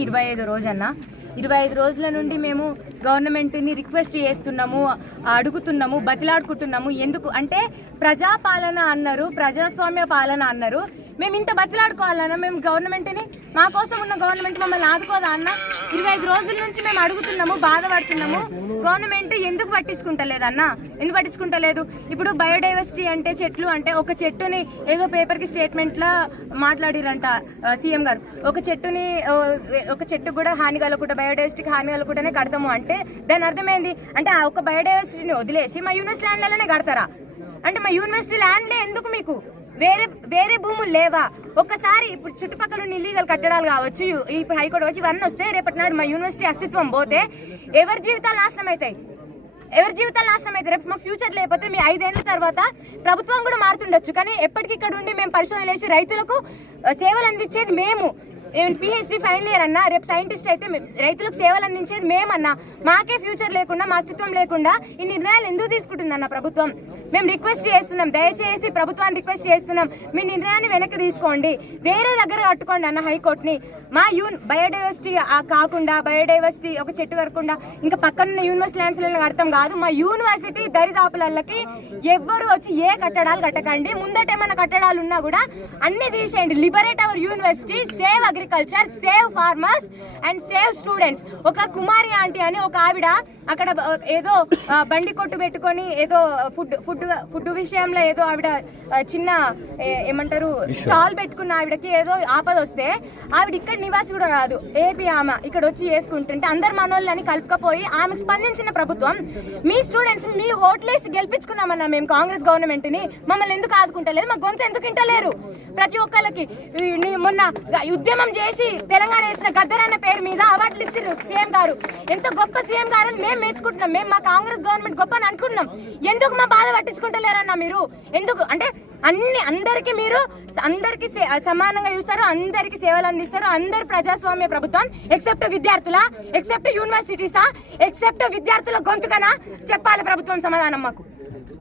ఇరవై ఐదు రోజన్న? ఇరవై ఐదు రోజుల నుండి మేము గవర్నమెంట్ని రిక్వెస్ట్ చేస్తున్నాము అడుగుతున్నాము బతిలాడుకుంటున్నాము. ఎందుకు అంటే ప్రజాపాలన అన్నారు ప్రజాస్వామ్య పాలన అన్నారు. మేము ఇంత బతిలాడుకోవాలన్నా మేము గవర్నమెంట్ని మా కోసం ఉన్న గవర్నమెంట్ మమ్మల్ని ఆదుకోదా అన్న? ఇరవై ఐదు రోజుల నుంచి మేము అడుగుతున్నాము బాధపడుతున్నాము. గవర్నమెంట్ ఎందుకు పట్టించుకుంటలేదు అన్న? ఎందుకు పట్టించుకుంటలేదు? ఇప్పుడు బయోడైవర్సిటీ అంటే చెట్లు అంటే ఒక చెట్టుని ఏదో పేపర్కి స్టేట్మెంట్లా మాట్లాడిరంట సీఎం గారు. ఒక చెట్టుని ఒక చెట్టు కూడా హాని కలగకుండా బయోడైవర్సిటీకి హాని కలగకుండానే కడతాము అంటే దాని అర్థమైంది? అంటే ఆ ఒక బయోడైవర్సిటీని వదిలేసి మా యూనివర్సిటీ ల్యాండ్లలోనే కడతారా? అంటే మా యూనివర్సిటీ ల్యాండ్లే ఎందుకు మీకు? వేరే వేరే భూములు లేవా? ఒక్కసారి ఇప్పుడు చుట్టుపక్కల ఉన్న ఇల్లీగల్ కట్టడాలు కావచ్చు ఇప్పుడు హైకోర్టు వచ్చి ఇవన్నీ వస్తే రేపటి నాడు మా యూనివర్సిటీ అస్తిత్వం పోతే ఎవరి జీవితాలు నాశనం అవుతాయి ఎవరి జీవితాలు నాశనం అయితే రేపు మాకు ఫ్యూచర్ లేకపోతే మీ ఐదేళ్ళ తర్వాత ప్రభుత్వం కూడా మారుతుండొచ్చు. కానీ ఎప్పటికీ ఇక్కడ ఉండి మేము పరిశోధన చేసి రైతులకు సేవలు అందించేది మేము. నేను పిహెచ్డి ఫైనల్ ఇయర్ అన్నా రేపు సైంటిస్ట్ అయితే రైతులకు సేవలు అందించేది మేమన్నా. మాకే ఫ్యూచర్ లేకుండా మా అస్తిత్వం లేకుండా ఈ నిర్ణయాలు ఎందుకు తీసుకుంటుందన్న ప్రభుత్వం? మేము రిక్వెస్ట్ చేస్తున్నాం. దయచేసి ప్రభుత్వాన్ని రిక్వెస్ట్ చేస్తున్నాం. మీ నిర్ణయాన్ని వెనక్కి తీసుకోండి. వేరే దగ్గర కట్టుకోండి అన్న హైకోర్టుని. మా యూన్ బయోడైవర్సిటీ కాకుండా బయోడైవర్సిటీ ఒక చెట్టు కరకుండా ఇంకా పక్కనున్న యూనివర్సిటీ ల్యాండ్స్లలో కడతాం కాదు. మా యూనివర్సిటీ దరిదాపులకి ఎవ్వరు వచ్చి ఏ కట్టడాలు కట్టకండి. ముందట ఏమైనా కట్టడాలు ఉన్నా కూడా అన్ని తీసేయండి. Liberate our university save agriculture save farmers and save students ఒక కుమారి ఆంటీ అని ఒక ఆవిడ అక్కడ ఏదో బండి కొట్టు పెట్టుకొని ఏదో ఫుడ్ ఫుడ్ ఫుడ్ విషయంలో ఏదో ఆవిడ చిన్న ఏమంటారు స్టాల్ పెట్టుకున్న ఆవిడకి ఏదో ఆపద వస్తే ఆవిడ ఇక్కడ నివాసి కూడా కాదు. ఏపీ ఆమె ఇక్కడ వచ్చి చేసుకుంటుంటే అందరు మనోళ్ళని కలుపుకపోయి ఆమెకు స్పందించిన ప్రభుత్వం మీ స్టూడెంట్స్ మీ ఓట్లేసి గెలిపించుకున్నామన్నా మేము కాంగ్రెస్ గవర్నమెంట్ని మమ్మల్ని ఎందుకు ఆదుకుంటలేదు? మా గొంతు ఎందుకు ఇంటలేరు ప్రతి ఒక్కరికి మొన్న ఉద్యమం చేసి తెలంగాణ ఇచ్చిన గద్దర్ అన్న పేరు మీద అవార్డులు ఇచ్చారు సీఎం గారు. ఎంత గొప్ప సీఎం గారు అని మేము మెచ్చుకుంటున్నాం. మేము మా కాంగ్రెస్ గవర్నమెంట్ గొప్ప అని అనుకుంటున్నాం. ఎందుకు మా బాధ పట్టించుకుంటలేరన్నా మీరు? ఎందుకు? అంటే అన్ని అందరికి మీరు అందరికి సమానంగా చూస్తారు అందరికి సేవలు అందిస్తారు అందరు ప్రజాస్వామ్య ప్రభుత్వం ఎక్సెప్ట్ విద్యార్థుల ఎక్సెప్ట్ యూనివర్సిటీసా ఎక్సెప్ట్ విద్యార్థుల గొంతుకనా చెప్పాలి ప్రభుత్వం సమాధానం మాకు.